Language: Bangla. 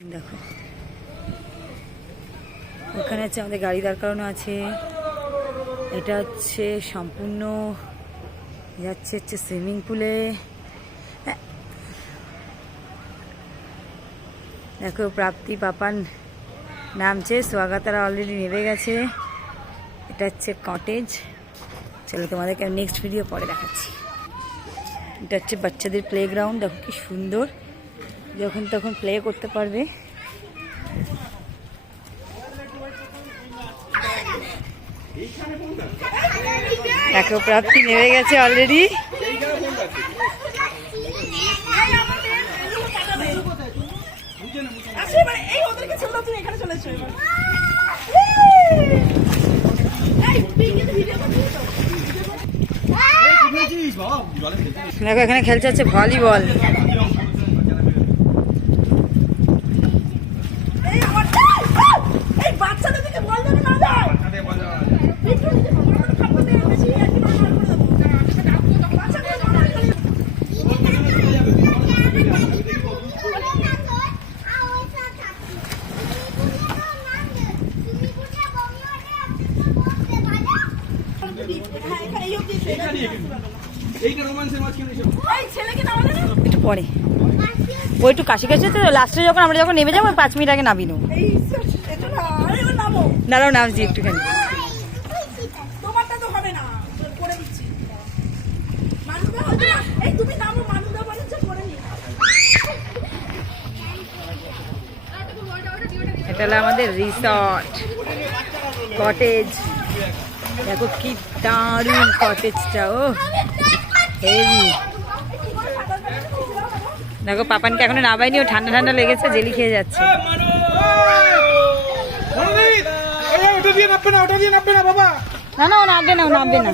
দেখো ওখানে হচ্ছে আমাদের গাড়ি দাঁড় করানো আছে। এটা হচ্ছে সম্পূর্ণ যাচ্ছে হচ্ছে সুইমিং পুলে। দেখো প্রাপ্তি পাপান নামছে, স্বাগতারা অলরেডি নেমে গেছে। এটা হচ্ছে কটেজ। চলো তোমাদেরকে নেক্সট ভিডিও পরে দেখাচ্ছি। এটা হচ্ছে বাচ্চাদের প্লে গ্রাউন্ড। দেখো কি সুন্দর, যখন তখন প্লে করতে পারবে। দেখো প্রাপ্তি নেমে গেছে অলরেডি। দেখো এখানে খেলছে হচ্ছে ভলিবল। একটু পরে ওই একটু কাশি কাশি তো লাস্টে যখন আমরা যখন নেমে যাবো 5 মিনিট আগে নাবি নো। দাঁড়াও নামছি একটুখানি। এটা হলো আমাদের রিসর্ট কটেজ। দেখো কি দারুণ কটেজটা, ও হেভি। দেখো পাপানকে এখনো নামাইনি, ও ঠান্ডা ঠান্ডা লেগেছে, জেলি খেয়ে যাচ্ছে। না না ও নামবে না, ও নামবে না।